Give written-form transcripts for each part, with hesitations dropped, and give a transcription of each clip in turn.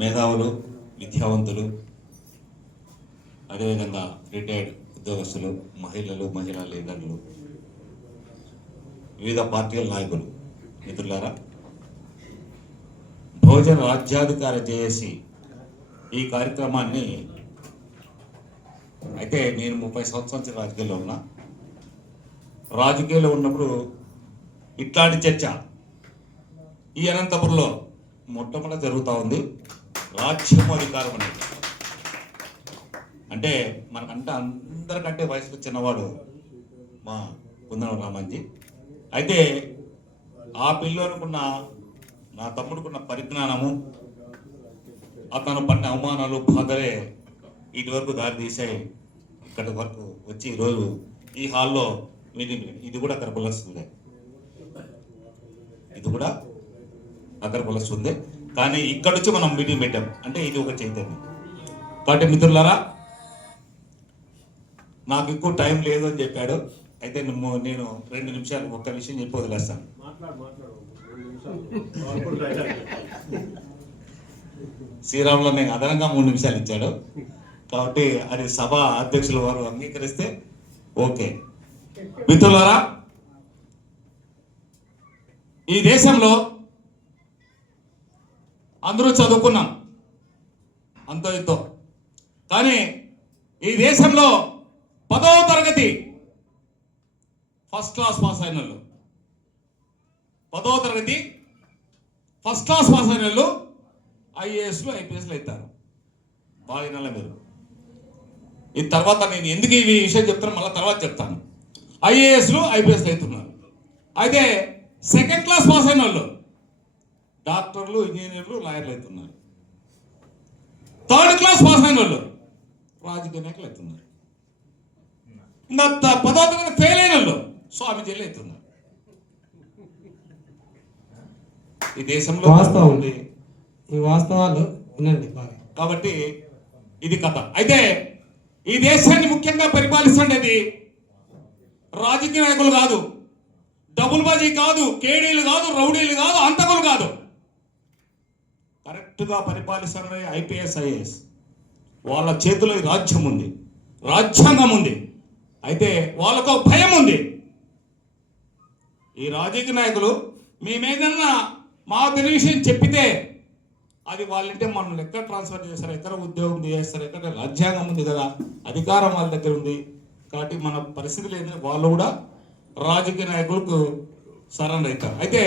మేధావులు, విద్యావంతులు, అదేవిధంగా రిటైర్డ్ ఉద్యోగస్తులు, మహిళా లీడర్లు, వివిధ పార్టీల నాయకులు, మిత్రులారా, బహుజన రాజ్యాధికార జేఏసీ ఈ కార్యక్రమాన్ని అయితే నేను 30 సంవత్సరాల నుంచి రాజకీయాల్లో ఉన్నా. రాజకీయాల్లో ఉన్నప్పుడు ఇట్లాంటి చర్చ ఈ అనంతపురంలో మొట్టమొదటి జరుగుతూ ఉంది. రాజ్యం అధికారం అనేది అంటే మనకంటే అందరికంటే వయసులో చిన్నవాడు మా కుందన రామాంజీ. అయితే ఆ పిల్లోనుకున్న నా తమ్ముడుకున్న పరిజ్ఞానము, అతను పడిన అవమానాలు, బాధలే ఇటు వరకు దారి తీసాయి ఇక్కడి వరకు వచ్చి ఈరోజు ఈ హాల్లో ఇది కూడా అక్కడ పొలస్తుంది, ఇది కూడా అక్కడ పొలస్తుంది. కానీ ఇక్కడ నుంచి మనం మీటింగ్ పెట్టాం అంటే ఇది ఒక చైతన్యం. కాబట్టి మిత్రులారా, నాకు ఎక్కువ టైం లేదు అని చెప్పాడు. అయితే నేను 2 నిమిషాలు ఒక్క విషయం చెప్పి వదిలేస్తాను. శ్రీరాములు నేను అదనంగా 3 నిమిషాలు ఇచ్చాడు. కాబట్టి అది సభ అధ్యక్షుల వారు అంగీకరిస్తే ఓకే. మిత్రులారా, ఈ దేశంలో అందరూ చదువుకున్నాం అంతో ఇంతో. కానీ ఈ దేశంలో 10వ తరగతి ఫస్ట్ క్లాస్ పాస్ అయిన వాళ్ళు, 10వ తరగతి ఫస్ట్ క్లాస్ పాస్ అయిన వాళ్ళు ఐఏఎస్లు, ఐపీఎస్లు అవుతారు. బాగా వినాలి మీరు. ఈ తర్వాత నేను ఎందుకు ఈ విషయం చెప్తాను మళ్ళీ తర్వాత చెప్తాను. ఐఏఎస్లు, ఐపీఎస్లు అవుతున్నారు. అయితే సెకండ్ క్లాస్ పాస్ అయిన వాళ్ళు డాక్టర్లు, ఇంజనీర్లు, లాయర్లు అవుతున్నారు. థర్డ్ క్లాస్ పాస్ అయిన వాళ్ళు రాజకీయ నాయకులు అవుతున్నారు. ఇంకా 10వ తరగతి ఫెయిల్ అయిన వాళ్ళు స్వామీజీలు అవుతున్నారు. ఈ దేశంలో వాస్తవం, ఈ వాస్తవాలు వినండి. కాబట్టి ఇది కథ. అయితే ఈ దేశాన్ని ముఖ్యంగా పరిపాలిస్తుండేది రాజకీయ నాయకులు కాదు, డబుల్ బాజీ కాదు, కేడీలు కాదు, రౌడీలు కాదు, అంతకులు కాదు. కరెక్ట్గా పరిపాలిస్తున్నది ఐపీఎస్, ఐఏఎస్. వాళ్ళ చేతిలో ఈ రాజ్యం ఉంది, రాజ్యాంగం ఉంది. అయితే వాళ్ళకు భయం ఉంది. ఈ రాజకీయ నాయకులు మేమేదన్నా మా తెలియ విషయం చెప్పితే అది వాళ్ళంటే మనం ఎక్కడ ట్రాన్స్ఫర్ చేస్తారు, ఎక్కడ ఉద్యోగం చేస్తారు, ఎక్కడ రాజ్యాంగం ఉంది కదా, అధికారం వాళ్ళ దగ్గర ఉంది. కాబట్టి మన పరిస్థితి లేదు, వాళ్ళు కూడా రాజకీయ నాయకులకు సరెండర్ అవుతారు. అయితే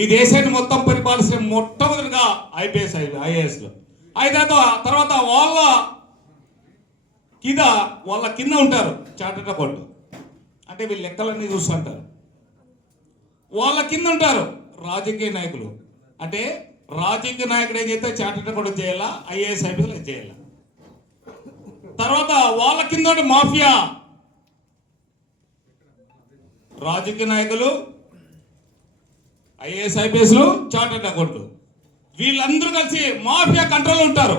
ఈ దేశాన్ని మొత్తం పరిపాలించిన మొట్టమొదటిగా ఐపీఎస్, ఐఏఎస్లు. అయితే తర్వాత వాళ్ళ కింద ఉంటారు చార్టర్డ్ అకౌంట్, అంటే వీళ్ళు లెక్కలన్నీ చూస్తుంటారు. వాళ్ళ కింద ఉంటారు రాజకీయ నాయకులు. అంటే రాజకీయ నాయకుడు ఏం చేస్తే చార్టర్డ్ అకౌంట్ చేయాలా, ఐఏఎస్, ఐపీఎస్ చేయాలా. తర్వాత వాళ్ళ కింద మాఫియా, రాజకీయ నాయకులు, ఐఏఎస్, ఐపీఎస్లు, చార్టర్డ్ అకౌంట్లు, వీళ్ళందరూ కలిసి మాఫియా కంట్రోల్ ఉంటారు.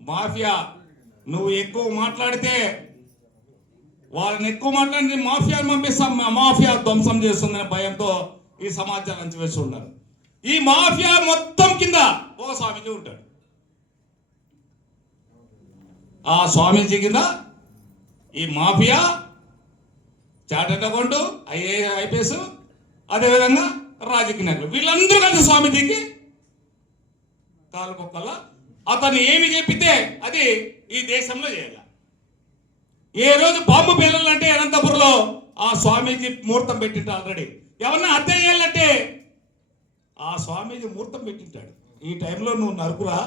మాఫియా నువ్వు ఎక్కువ మాట్లాడితే వాళ్ళని ఎక్కువ మాట్లాడి మాఫియాని పంపిస్తాం, మాఫియా ధ్వంసం చేస్తుందనే భయంతో ఈ సమాజాన్ని అంచివేస్తున్నారు. ఈ మాఫియా మొత్తం కింద ఒక స్వామీజీ ఉంటాడు. ఆ స్వామీజీ కింద ఈ మాఫియా, చార్టర్డ్ అకౌంట్, ఐపీఎస్, అదేవిధంగా రాజకీయ నాయకులు, వీళ్ళందరూ కలిసి స్వామీజీకి కాలుకొక్కల అతను ఏమి చెప్పితే అది ఈ దేశంలో చేయాలి. ఏ రోజు బాంబు పేలాలంటే అనంతపురంలో ఆ స్వామీజీ ముహూర్తం పెట్టింటాడు. ఆల్రెడీ ఎవరన్నా హత్య చేయాలంటే ఆ స్వామీజీ ముహూర్తం పెట్టింటాడు. ఈ టైంలో నువ్వు నరుకురా,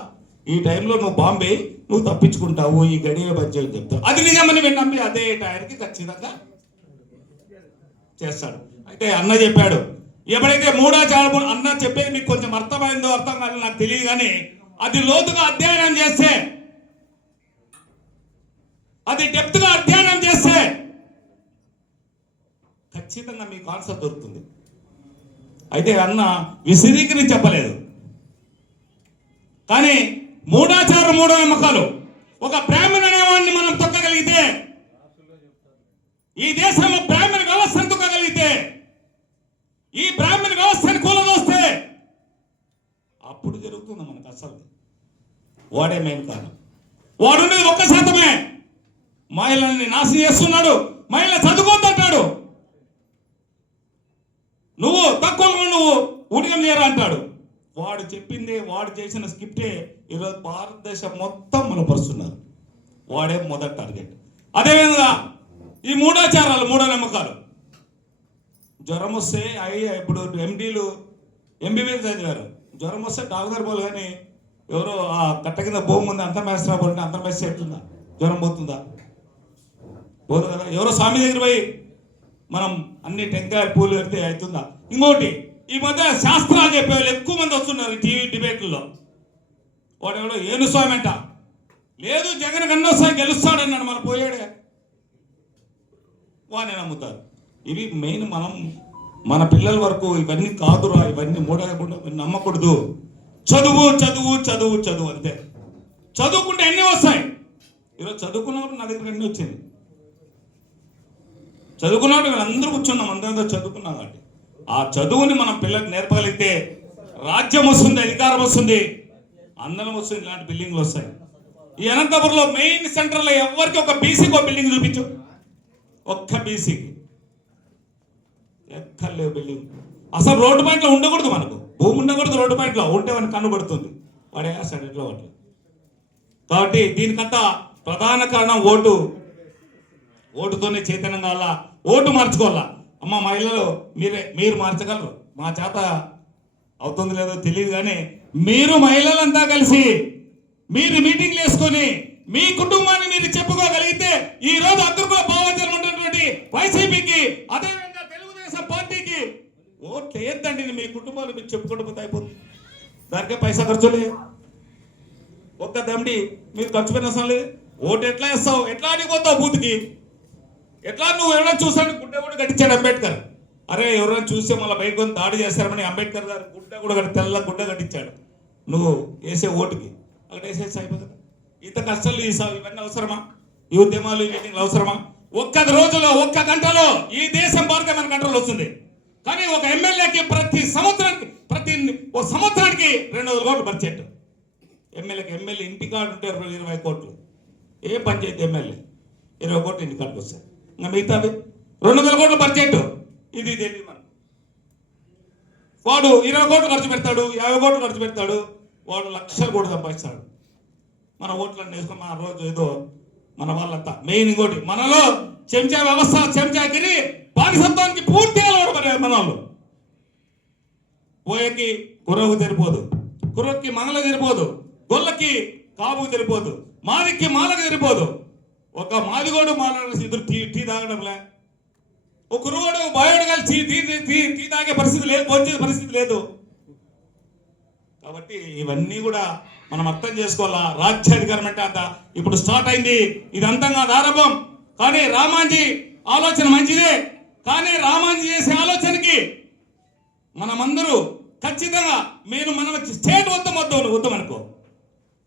ఈ టైంలో నువ్వు బాంబే, నువ్వు తప్పించుకుంటావు, ఈ గడియ బడ్జెట్ చెప్తావు. అది నిజమని మీరు నమ్మి అదే టైంకి ఖచ్చితంగా చేస్తాడు. అయితే అన్న చెప్పాడు, ఎప్పుడైతే మూఢాచారం అన్న చెప్పేది మీకు కొంచెం అర్థమైందో అర్థం కాదు నాకు తెలియదు, కానీ అది లోతుగా అధ్యయనం చేస్తే, అది డెప్త్గా అధ్యయనం చేస్తే ఖచ్చితంగా మీకు ఆన్సర్ దొరుకుతుంది. అయితే అన్న విసిరీకిని చెప్పలేదు, కానీ మూఢాచారం, మూఢనమ్మకాలు, ఒక బ్రాహ్మణ అనేవాడిని మనం తొక్కగలిగితే, ఈ దేశంలో బ్రాహ్మణ వ్యవస్థను తొక్కగలిగితే, ఈ బ్రాహ్మణ వ్యవస్థను కూలదోస్తే అప్పుడు జరుగుతుంది మనకు అసలు. వాడే మెయిన్ కారణం. వాడున్నది 1%. మహిళల్ని నాశనం చేస్తున్నాడు. మహిళ చదువుకోద్దంటాడు. నువ్వు తక్కువ నువ్వు ఊడిగం లేరా అంటాడు. వాడు చెప్పిందే, వాడు చేసిన స్క్రిప్టే ఈరోజు భారతదేశం మొత్తం బలపరుస్తున్నారు. వాడే మొదటి టార్గెట్. అదేవిధంగా ఈ మూఢాచారాలు, మూఢనమ్మకాలు. జ్వరం వస్తే ఇప్పుడు ఎండీలు ఎంబీబీఎస్ చదివారు. జ్వరం వస్తే డాక్టర్ పోలు, కానీ ఎవరో ఆ కట్ట కింద భూమి ఉంది అంత మేస్త్రా పోలంటే అంత మేస్త్రి చెప్తుందా? జ్వరం పోతుందా? పోదు కదా. ఎవరో స్వామి దగ్గర పోయి మనం అన్ని టెంకాయ పూలు పెడితే అవుతుందా? ఇంకోటి, ఈ మధ్య శాస్త్రాలు చెప్పేవాళ్ళు ఎక్కువ మంది వస్తున్నారు టీవీ డిబేట్లలో. వాడు ఎవడో ఏను స్వామి అంట, లేదు జగన్ కన్నోసారి గెలుస్తాడన్నాడు, మన పోయాడే వాడిని నమ్ముతారు. ఇవి మెయిన్. మనం మన పిల్లల వరకు ఇవన్నీ కాదురా, ఇవన్నీ మూడకుండా నమ్మకూడదు. చదువు చదువు చదువు చదువు అంతే. చదువుకుంటే అన్నీ వస్తాయి. ఈరోజు చదువుకున్నప్పుడు నా దగ్గర అన్నీ వచ్చింది. చదువుకున్నప్పుడు మేము అందరూ కూర్చున్నాం, అందరూ చదువుకున్నాం. కాబట్టి ఆ చదువుని మనం పిల్లలకు నేర్పగలిగితే రాజ్యం వస్తుంది, అధికారం వస్తుంది, అందరం వస్తుంది, ఇలాంటి బిల్డింగ్లు వస్తాయి. ఈ అనంతపురంలో మెయిన్ సెంటర్లో ఎవరికి ఒక బీసీకి ఒక బిల్డింగ్ చూపించు. ఒక్క బీసీకి ఎక్కర్లేవు బిల్డింగ్. అసలు రోడ్డు పాయింట్లో ఉండకూడదు, మనకు భూమి ఉండకూడదు. రోడ్డు పాయింట్లో ఉంటే మనకు కనబడుతుంది. వాడే వేస్తాడు ఎట్లా వాటి. కాబట్టి దీనికంతా ప్రధాన కారణం ఓటు. ఓటుతోనే చైతన్యం కావాలా, ఓటు మార్చుకోవాలా. అమ్మ మహిళలు మీరు మార్చగలరు. మా చేత అవుతుంది లేదో తెలియదు, కానీ మీరు మహిళలంతా కలిసి మీరు మీటింగ్లు వేసుకొని మీ కుటుంబాన్ని మీరు చెప్పుకోగలిగితే ఈ రోజు అగ్రకుల భావోద్వేగం ఉన్నటువంటి వైసీపీకి, అదేవిధంగా తెలుగుదేశం పార్టీకి ఓట్లు వేద్దండి. మీ కుటుంబాలు మీరు చెప్పుకుంటూ పోతే అయిపోతుంది. దానికే పైసా ఖర్చు లేదు. ఒక్క దమ్డి మీరు ఖర్చు పెట్టిన లేదు. ఓటు ఎట్లా వేస్తావు? ఎట్లా అడిగిపోతావు బూత్కి? ఎట్లా నువ్వు ఎవరైనా చూసాడు? గుడ్డ కూడా కట్టించాడు అంబేద్కర్. అరే ఎవరైనా చూస్తే మళ్ళీ బయటకు కొని దాడి చేస్తారని అంబేద్కర్ గారు గుడ్డ కూడా తెల్ల గుడ్డ కట్టించాడు. నువ్వు వేసే ఓటుకి అక్కడ వేసేసి అయిపోతుంది. ఇంత కష్టాలు ఇవన్నీ అవసరమా? ఈ ఉద్యమాలు, ఈ మీటింగ్లు అవసరమా? ఒక్క రోజులో, ఒక్క గంటలో ఈ దేశం భారత మన కంట్రోల్ వస్తుంది. కానీ ఒక ఎమ్మెల్యేకి ప్రతి సంవత్సరానికి 200 కోట్లు బడ్జెట్. ఎమ్మెల్యే ఇంటి కార్డు ఉంటే 20 కోట్లు. ఏ పంచాయతీ ఎమ్మెల్యే 20 కోట్లు ఇంటి కార్డుకి వస్తాయి. ఇంకా మిగతావి 200 కోట్ల బడ్జెట్. ఇది తెలియదు మనకు. వాడు 20 కోట్లు ఖర్చు పెడతాడు, 50 కోట్లు ఖర్చు పెడతాడు. వాడు లక్షలు కోట్లు సంపాదిస్తాడు. మన ఓట్లను వేసుకొని మన రోజు ఏదో మన వాళ్ళంతా. మెయిన్ ఇంకోటి, మనలో చెంచా వ్యవస్థ, చెంచాగిరి, బానిసత్వానికి పూర్తిగా లోపడారు మన వాళ్ళు. పోయకి కుర్రకు తెరిపోదు, కుర్రకి మంగళ తెరిపోదు, గొల్లకి కాపు తెరిపోదు, మాదికి మాలకు తెరిపోదు. ఒక మాదిగోడు మాలాడేసి ఇద్దరు టీ తాగడంలే. ఒక కుర్రోడు బాయోడు కలిసి టీ తాగే పరిస్థితి లేదు, భోజనం పరిస్థితి లేదు. కాబట్టి ఇవన్నీ కూడా మనం అర్థం చేసుకోవాలా. రాజ్యాధికారం అంటే అంత ఇప్పుడు స్టార్ట్ అయింది. ఇది అంతంగా ఆరంభం. కానీ రామాంజీ ఆలోచన మంచిదే. కానీ రామాంజీ చేసే ఆలోచనకి మనమందరూ ఖచ్చితంగా మన స్టేట్ వద్దు అనుకో.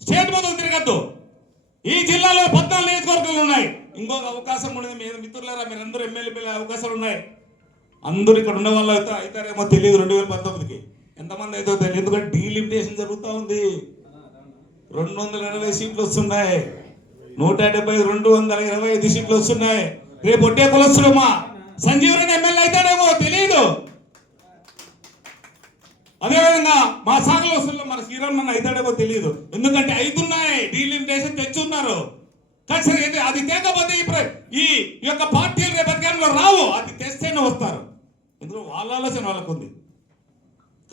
స్టేట్ మొత్తం తిరగద్దు. ఈ జిల్లాలో 14 నియోజకవర్గాలు ఉన్నాయి. ఇంకొక అవకాశం ఉండదు. మీరు మిత్రులారా, మీరందరూ ఎమ్మెల్యే అవకాశాలు ఉన్నాయి. అందరూ ఇక్కడ ఉన్న వాళ్ళు అవుతారేమో తెలియదు. 2019కి ఎంతమంది అయితే తెలియదు. ఎందుకంటే డీలిమిటేషన్ జరుగుతూ ఉంది. 220 సీట్లు వస్తున్నాయి. 170, 225 సీట్లు వస్తున్నాయి. రేపు ఒట్టే కులస్తుడమ్మా సంజీవరెడ్డి ఎమ్మెల్యే అవుతాడేమో తెలియదు. అదేవిధంగా మా సాగల వస్తువుల్లో మన శ్రీరామన్న అవుతాడేమో తెలియదు. ఎందుకంటే 5 ఉన్నాయి. డీలిమిటేషన్ తెచ్చున్నారు. ఖచ్చితంగా అది తేకపోతే ఈ యొక్క పార్టీలు రేపు అధికారంలో రావు. అది తెస్తేనే వస్తారు. ఎందుకంటే వాళ్ళ ఆలోచన వాళ్ళకు ఉంది.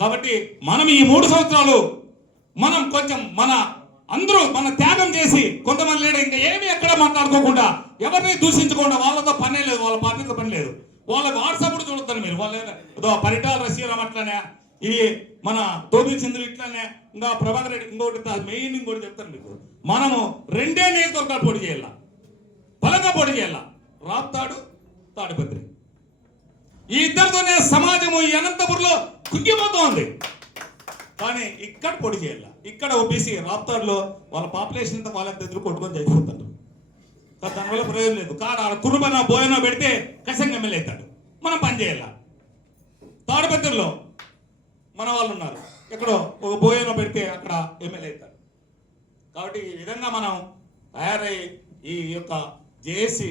కాబట్టి మనం ఈ 3 సంవత్సరాలు మనం కొంచెం అందరూ మన త్యాగం చేసి, కొంతమంది లేడు ఇంకా ఏమీ ఎక్కడ మాట్లాడుకోకుండా, ఎవరిని దూషించకుండా, వాళ్ళతో పనే లేదు, వాళ్ళ పార్టీతో పని లేదు. వాళ్ళ వాట్సాప్ కూడా చూడొద్దాను మీరు. వాళ్ళ పరిటాల రసీరామ్ అట్లానే, ఈ మన తోబి చంద్రులు ఇట్లానే, ఇంకా ప్రభాకర్ రెడ్డి ఇంకోటి మెయిన్ ఇంకోటి చెప్తాను మీకు. మనము 2 నియోజకవర్గాలు పోటీ చేయాల, బలంగా పోటీ చేయాల. రాప్తాడు, తాడిపత్రి. ఈ ఇద్దరితోనే సమాజము ఈ అనంతపురంలో కుంగిపోతోంది. కానీ ఇక్కడ పోటీ చేయాల. ఇక్కడ ఓబీసీ రాప్తాడులో వాళ్ళ పాపులేషన్ అంతా వాళ్ళంతా ఎదురు కొట్టుకొని చచ్చిపోతారు. దానివల్ల ప్రయోజనం లేదు. కుర్రబన బోయనో పెడితే కసంగా ఎమ్మెల్యే అవుతాడు. మనం పని చేయాల. తాడిపత్రిలో మన వాళ్ళు ఉన్నారు, ఎక్కడో ఒక బోయనో పెడితే అక్కడ ఎమ్మెల్యే అవుతారు. కాబట్టి ఈ విధంగా మనం తయారై ఈ యొక్క జేఏసీ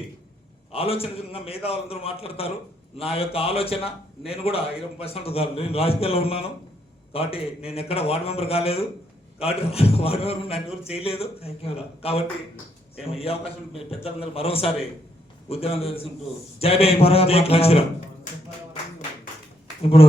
ఆలోచన మేధావులందరూ మాట్లాడతారు. నా యొక్క ఆలోచన, నేను కూడా 20% కాదు, నేను రాజకీయాల్లో ఉన్నాను కాబట్టి నేను ఎక్కడ వార్డు మెంబర్ కాలేదు, కాబట్టి వార్డు మెంబర్ నన్ను ఎవరు చేయలేదు. కాబట్టి మేము ఈ అవకాశం మీ పెద్దలందరూ మరోసారి ఉద్యమం తెలుసుకుంటూ జై భీమ్, జై కాశీరామ్. ఇప్పుడు